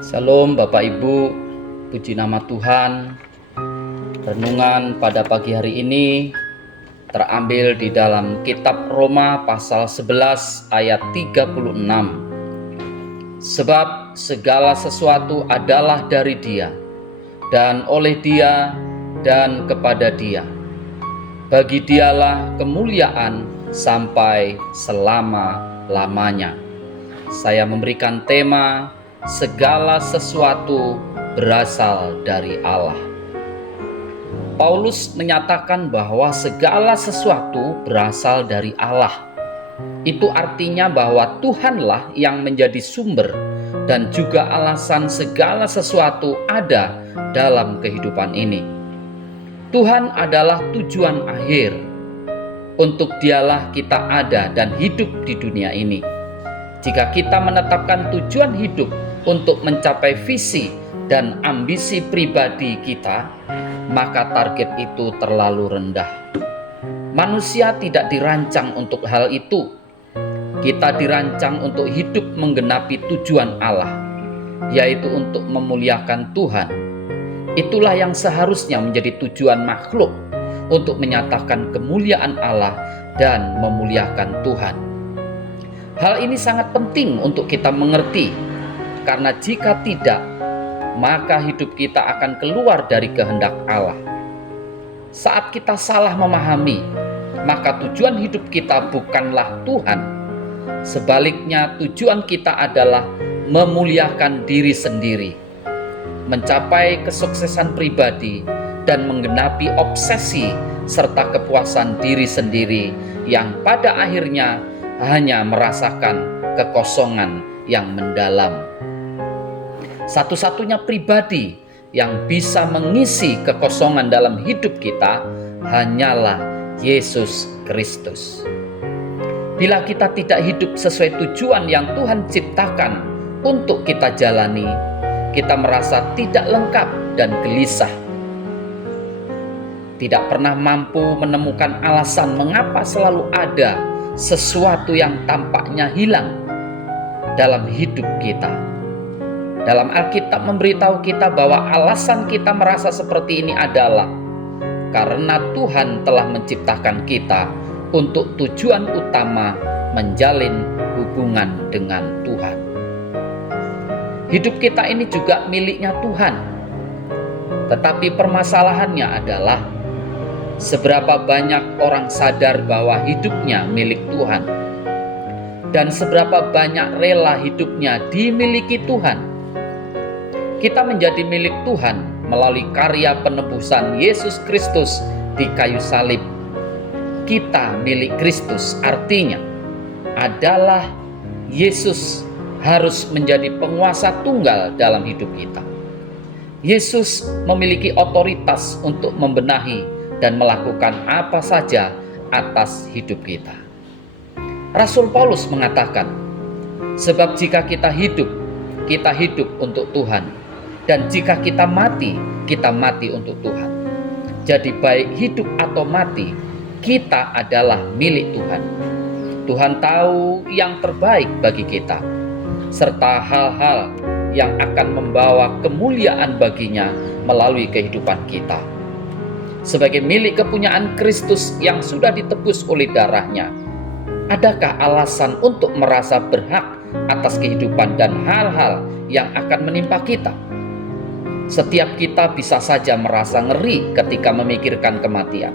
Shalom Bapak Ibu, puji nama Tuhan. Renungan pada pagi hari ini terambil di dalam kitab Roma pasal 11 ayat 36. Sebab segala sesuatu adalah dari Dia, dan oleh Dia, dan kepada Dia. Bagi Dialah kemuliaan sampai selama-lamanya. Saya memberikan tema segala sesuatu berasal dari Allah. Paulus menyatakan bahwa segala sesuatu berasal dari Allah. Itu artinya bahwa Tuhanlah yang menjadi sumber dan juga alasan segala sesuatu ada dalam kehidupan ini. Tuhan adalah tujuan akhir. Untuk Dialah kita ada dan hidup di dunia ini. Jika kita menetapkan tujuan hidup untuk mencapai visi dan ambisi pribadi kita, maka target itu terlalu rendah. Manusia tidak dirancang untuk hal itu. Kita dirancang untuk hidup menggenapi tujuan Allah, yaitu untuk memuliakan Tuhan. Itulah yang seharusnya menjadi tujuan makhluk, untuk menyatakan kemuliaan Allah dan memuliakan Tuhan. Hal ini sangat penting untuk kita mengerti, karena jika tidak, maka hidup kita akan keluar dari kehendak Allah. Saat kita salah memahami, maka tujuan hidup kita bukanlah Tuhan. Sebaliknya, tujuan kita adalah memuliakan diri sendiri, mencapai kesuksesan pribadi, dan menggenapi obsesi serta kepuasan diri sendiri yang pada akhirnya hanya merasakan kekosongan yang mendalam. Satu-satunya pribadi yang bisa mengisi kekosongan dalam hidup kita hanyalah Yesus Kristus. Bila kita tidak hidup sesuai tujuan yang Tuhan ciptakan untuk kita jalani, kita merasa tidak lengkap dan gelisah. Tidak pernah mampu menemukan alasan mengapa selalu ada sesuatu yang tampaknya hilang dalam hidup kita. Dalam Alkitab memberitahu kita bahwa alasan kita merasa seperti ini adalah karena Tuhan telah menciptakan kita untuk tujuan utama menjalin hubungan dengan Tuhan. Hidup kita ini juga miliknya Tuhan. Tetapi permasalahannya adalah seberapa banyak orang sadar bahwa hidupnya milik Tuhan, dan seberapa banyak rela hidupnya dimiliki Tuhan. Kita menjadi milik Tuhan melalui karya penebusan Yesus Kristus di kayu salib. Kita milik Kristus artinya adalah Yesus harus menjadi penguasa tunggal dalam hidup kita. Yesus memiliki otoritas untuk membenahi dan melakukan apa saja atas hidup kita. Rasul Paulus mengatakan, sebab jika kita hidup untuk Tuhan, dan jika kita mati untuk Tuhan. Jadi baik hidup atau mati, kita adalah milik Tuhan. Tuhan tahu yang terbaik bagi kita, serta hal-hal yang akan membawa kemuliaan baginya melalui kehidupan kita. Sebagai milik kepunyaan Kristus yang sudah ditebus oleh darahnya, adakah alasan untuk merasa berhak atas kehidupan dan hal-hal yang akan menimpa kita? Setiap kita bisa saja merasa ngeri ketika memikirkan kematian,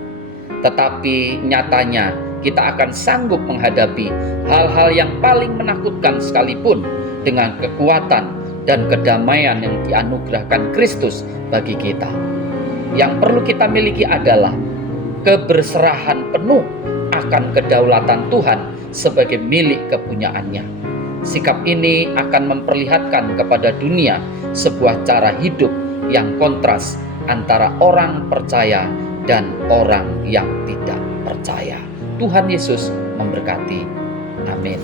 tetapi nyatanya kita akan sanggup menghadapi hal-hal yang paling menakutkan sekalipun dengan kekuatan dan kedamaian yang dianugerahkan Kristus bagi kita. Yang perlu kita miliki adalah keberserahan penuh akan kedaulatan Tuhan sebagai milik kepunyaannya. Sikap ini akan memperlihatkan kepada dunia sebuah cara hidup yang kontras antara orang percaya dan orang yang tidak percaya. Tuhan Yesus memberkati. Amin.